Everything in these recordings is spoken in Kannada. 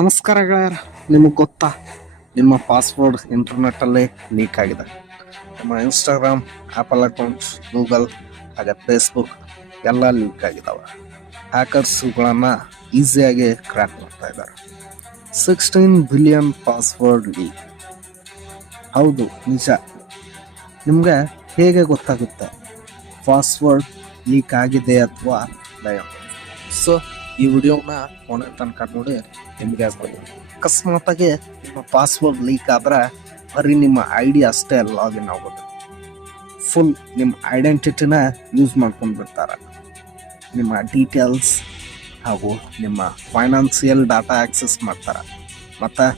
ನಮಸ್ಕಾರ ಗೆಳೆಯರ, ನಿಮಗೆ ಗೊತ್ತಾ ನಿಮ್ಮ ಪಾಸ್ವರ್ಡ್ ಇಂಟರ್ನೆಟ್ಟಲ್ಲಿ ಲೀಕ್ ಆಗಿದೆ. ನಿಮ್ಮ ಇನ್ಸ್ಟಾಗ್ರಾಮ್, ಆಪಲ್ ಅಕೌಂಟ್ಸ್, ಗೂಗಲ್ ಹಾಗೆ ಫೇಸ್ಬುಕ್ ಎಲ್ಲ ಲೀಕ್ ಆಗಿದ್ದಾವೆ. ಹ್ಯಾಕರ್ಸ್ಗಳನ್ನು ಈಸಿಯಾಗಿ ಕ್ರ್ಯಾಕ್ ಮಾಡ್ತಾ ಇದ್ದಾರೆ. 16 ಬಿಲಿಯನ್ ಪಾಸ್ವರ್ಡ್ ಲೀಕ್. ಹೌದು, ನಿಜ. ನಿಮಗೆ ಹೇಗೆ ಗೊತ್ತಾಗುತ್ತೆ ಪಾಸ್ವರ್ಡ್ ಲೀಕ್ ಆಗಿದೆ ಅಥವಾ ಇಲ್ಲ? ಸೊ ಈ ವಿಡಿಯೋನ ಕೊನೆ ತನಕ ನೋಡಿ ನಿಮಗೆ ಅಕಸ್ಮಾತಾಗಿ ನಿಮ್ಮ ಪಾಸ್ವರ್ಡ್ ಲೀಕ್ ಆದ್ರೆ ಬರೀ ನಿಮ್ಮ ID ಅಷ್ಟೇ ಲಾಗಿನ್ ಆಗೋದು. ಫುಲ್ ನಿಮ್ಮ ಐಡೆಂಟಿಟಿನ ಯೂಸ್ ಮಾಡ್ಕೊಂಡು ಬಿಡ್ತಾರೆ. ನಿಮ್ಮ ಡೀಟೇಲ್ಸ್ ಹಾಗೂ ನಿಮ್ಮ ಫೈನಾನ್ಸಿಯಲ್ ಡಾಟಾ ಆಕ್ಸೆಸ್ ಮಾಡ್ತಾರೆ, ಮತ್ತು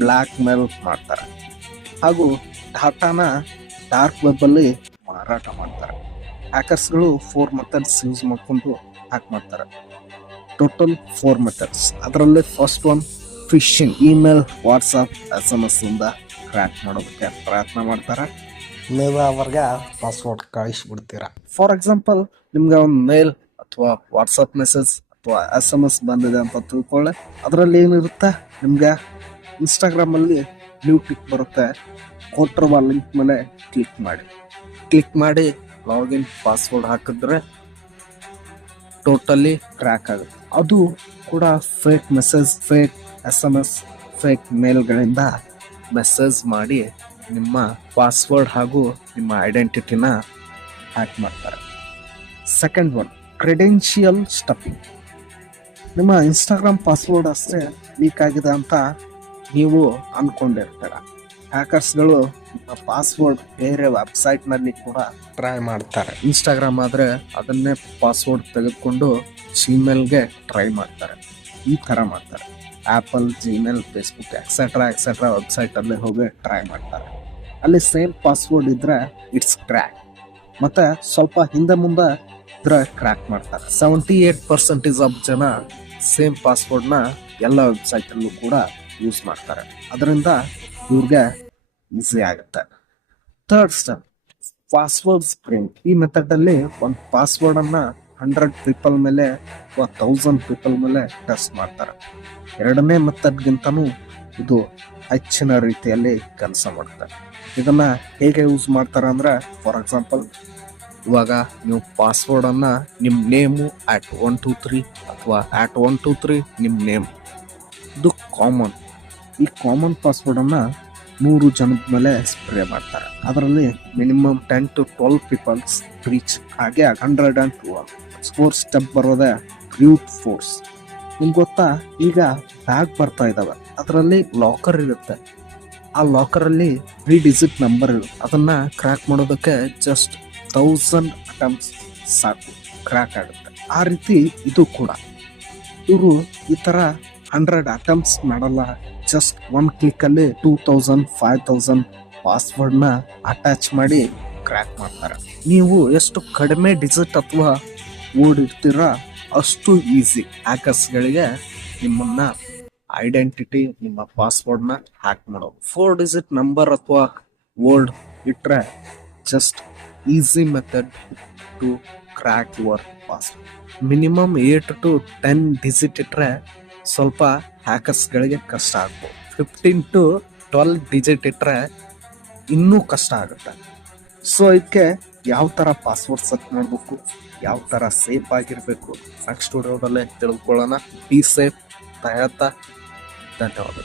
ಬ್ಲ್ಯಾಕ್ ಮೇಲ್ ಮಾಡ್ತಾರೆ, ಹಾಗೂ ಡಾಟಾನ ಡಾರ್ಕ್ ವೆಬ್ಬಲ್ಲಿ ಮಾರಾಟ ಮಾಡ್ತಾರೆ. ಹ್ಯಾಕರ್ಸ್ಗಳು 4 ಮೆಥಡ್ಸ್ ಯೂಸ್ ಮಾಡ್ಕೊಂಡು ಹ್ಯಾಕ್ ಮಾಡ್ತಾರೆ. Total 4 methods. ಅದರಲ್ಲಿ first one phishing. Email, WhatsApp, SMS ಇಂದ ಕ್ರ್ಯಾಕ್ ಮಾಡೋದಕ್ಕೆ ಪ್ರಯತ್ನ ಮಾಡ್ತಾರೆ. ನೀವು ಅವ್ರಿಗೆ ಪಾಸ್ವರ್ಡ್ ಕಳಿಸ್ಬಿಡ್ತೀರಾ. ಫಾರ್ ಎಕ್ಸಾಂಪಲ್, ನಿಮ್ಗೆ ಒಂದು ಮೇಲ್ ಅಥವಾ ವಾಟ್ಸಪ್ ಮೆಸೇಜ್ ಅಥವಾ SMS ಬಂದಿದೆ ಅಂತ ತಿಳ್ಕೊಳ್ಳಿ. ಅದರಲ್ಲಿ ಏನಿರುತ್ತೆ, ನಿಮ್ಗೆ ಇನ್ಸ್ಟಾಗ್ರಾಮಲ್ಲಿ ಬ್ಲೂ ಟಿಕ್ ಬರುತ್ತೆ. ಕೊಟ್ಟಿರುವ ಲಿಂಕ್ ಮೇಲೆ ಕ್ಲಿಕ್ ಮಾಡಿ ಲಾಗಿನ್ ಪಾಸ್ವರ್ಡ್ ಹಾಕಿದ್ರೆ ಟೋಟಲಿ ಕ್ರ್ಯಾಕ್ ಆಗುತ್ತೆ. ಅದು ಕೂಡ fake message, fake SMS, fake ಮೇಲ್ಗಳಿಂದ ಮೆಸೇಜ್ ಮಾಡಿ ನಿಮ್ಮ ಪಾಸ್ವರ್ಡ್ ಹಾಗೂ ನಿಮ್ಮ ಐಡೆಂಟಿಟಿನ ಹ್ಯಾಕ್ ಮಾಡ್ತಾರೆ. Second one, credential stuffing. ನಿಮ್ಮ ಇನ್ಸ್ಟಾಗ್ರಾಮ್ ಪಾಸ್ವರ್ಡ್ ಅಷ್ಟೇ ಲೀಕ್ ಆಗಿದೆ ಅಂತ ನೀವು ಅಂದ್ಕೊಂಡಿರ್ತೀರ. ಹ್ಯಾಕರ್ಸ್ಗಳು ನಿಮ್ಮ ಪಾಸ್ವರ್ಡ್ ಬೇರೆ ವೆಬ್ಸೈಟ್ನಲ್ಲಿ ಕೂಡ ಟ್ರೈ ಮಾಡ್ತಾರೆ. ಇನ್ಸ್ಟಾಗ್ರಾಮ್ ಆದರೆ ಅದನ್ನೇ ಪಾಸ್ವರ್ಡ್ ತೆಗೆದುಕೊಂಡು ಜಿಮೇಲ್ಗೆ ಟ್ರೈ ಮಾಡ್ತಾರೆ. ಈ ಥರ ಮಾಡ್ತಾರೆ. ಆ್ಯಪಲ್, ಜಿಮೇಲ್, ಫೇಸ್ಬುಕ್ ಎಕ್ಸೆಟ್ರಾ ವೆಬ್ಸೈಟಲ್ಲಿ ಹೋಗಿ ಟ್ರೈ ಮಾಡ್ತಾರೆ. ಅಲ್ಲಿ ಸೇಮ್ ಪಾಸ್ವರ್ಡ್ ಇದ್ದರೆ ಇಟ್ಸ್ ಕ್ರ್ಯಾಕ್. ಮತ್ತು ಸ್ವಲ್ಪ ಹಿಂದೆ ಮುಂದೆ ಇದ್ರೆ ಕ್ರ್ಯಾಕ್ ಮಾಡ್ತಾರೆ. 78% ಆಫ್ ಜನ ಸೇಮ್ ಪಾಸ್ವರ್ಡ್ನ ಎಲ್ಲ ವೆಬ್ಸೈಟಲ್ಲೂ ಕೂಡ ಯೂಸ್ ಮಾಡ್ತಾರೆ. ಅದರಿಂದ ಇವ್ರಿಗೆ ಈಸಿ ಆಗುತ್ತೆ. Third step, password sprint. ಈ ಮೆಥಡಲ್ಲಿ ಒಂದು ಪಾಸ್ವರ್ಡನ್ನು 100 ಪೀಪಲ್ ಮೇಲೆ ಅಥವಾ 1000 ಪೀಪಲ್ ಮೇಲೆ ಟೆಸ್ಟ್ ಮಾಡ್ತಾರೆ. ಎರಡನೇ ಮೆಥಡ್ಗಿಂತನೂ ಇದು ಹೆಚ್ಚಿನ ರೀತಿಯಲ್ಲಿ ಕೆಲಸ ಮಾಡ್ತಾರೆ. ಇದನ್ನು ಹೇಗೆ ಯೂಸ್ ಮಾಡ್ತಾರೆ ಅಂದರೆ, ಫಾರ್ ಎಕ್ಸಾಂಪಲ್, ಇವಾಗ ನೀವು ಪಾಸ್ವರ್ಡನ್ನು ನಿಮ್ಮ ನೇಮು @123 ಅಥವಾ @123 ನಿಮ್ಮ ನೇಮ್, ಇದು ಕಾಮನ್. ಈ ಕಾಮನ್ ಪಾಸ್ವರ್ಡನ್ನು 100 ಜನದ ಮೇಲೆ ಸ್ಪ್ರೇ ಮಾಡ್ತಾರೆ. ಅದರಲ್ಲಿ ಮಿನಿಮಮ್ 10 to 12 ಪೀಪಲ್ಸ್ ರೀಚ್. ಹಾಗೆ 112 4 ಸ್ಟೆಪ್ ಬರೋದೇ ಬ್ರೂಟ್ ಫೋರ್ಸ್. ನಿಮ್ಗೆ ಗೊತ್ತಾ, ಈಗ ಬ್ಯಾಗ್ ಬರ್ತಾ ಇದ್ದಾವೆ, ಅದರಲ್ಲಿ ಲಾಕರ್ ಇರುತ್ತೆ. ಆ ಲಾಕರಲ್ಲಿ 3 ಡಿಜಿಟ್ ನಂಬರ್ ಇರುತ್ತೆ. ಅದನ್ನು ಕ್ರ್ಯಾಕ್ ಮಾಡೋದಕ್ಕೆ ಜಸ್ಟ್ 1000 ಅಟೆಂಪ್ಟ್ಸ್ ಸಾಕು, ಕ್ರ್ಯಾಕ್ ಆಗುತ್ತೆ. ಆ ರೀತಿ ಇದು ಕೂಡ. ಇವರು ಈ ಥರ 100 ಅಟೆಂಪ್ಟ್ಸ್ ಮಾಡಲ್ಲ, ಜಸ್ಟ್ 1 ಕ್ಲಿಕ್ಕಲ್ಲಿ 2000 5000 ಪಾಸ್ವರ್ಡ್ನ ಅಟ್ಯಾಚ್ ಮಾಡಿ ಕ್ರ್ಯಾಕ್ ಮಾಡ್ತಾರೆ. ನೀವು ಎಷ್ಟು ಕಡಿಮೆ ಡಿಜಿಟ್ ಅಥವಾ ವರ್ಡ್ ಇರ್ತೀರ ಅಷ್ಟು ಈಸಿ ಹ್ಯಾಕರ್ಸ್ಗಳಿಗೆ ನಿಮ್ಮನ್ನ ಐಡೆಂಟಿಟಿ, ನಿಮ್ಮ ಪಾಸ್ವರ್ಡ್ನ ಹ್ಯಾಕ್ ಮಾಡೋದು. 4 ಡಿಜಿಟ್ ನಂಬರ್ ಅಥವಾ ವರ್ಡ್ ಇಟ್ಟರೆ just easy method to crack your password. Minimum 8 to 10 digit ಇಟ್ಟರೆ ಸ್ವಲ್ಪ ಹ್ಯಾಕರ್ಸ್ಗಳಿಗೆ ಕಷ್ಟ ಆಗ್ಬೋದು. 15 to 12 ಡಿಜಿಟ್ ಇಟ್ಟರೆ ಇನ್ನೂ ಕಷ್ಟ ಆಗುತ್ತೆ. ಸೊ ಇದಕ್ಕೆ ಯಾವ ಥರ ಪಾಸ್ವರ್ಡ್ ಸೆಟ್ ಮಾಡಬೇಕು, ಯಾವ ಥರ ಸೇಫ್ ಆಗಿರಬೇಕು, ನೆಕ್ಸ್ಟ್ ವಿಡಿಯೋದಲ್ಲೇ ತಿಳ್ಕೊಳ್ಳೋಣ. Be safe. ಧನ್ಯವಾದ.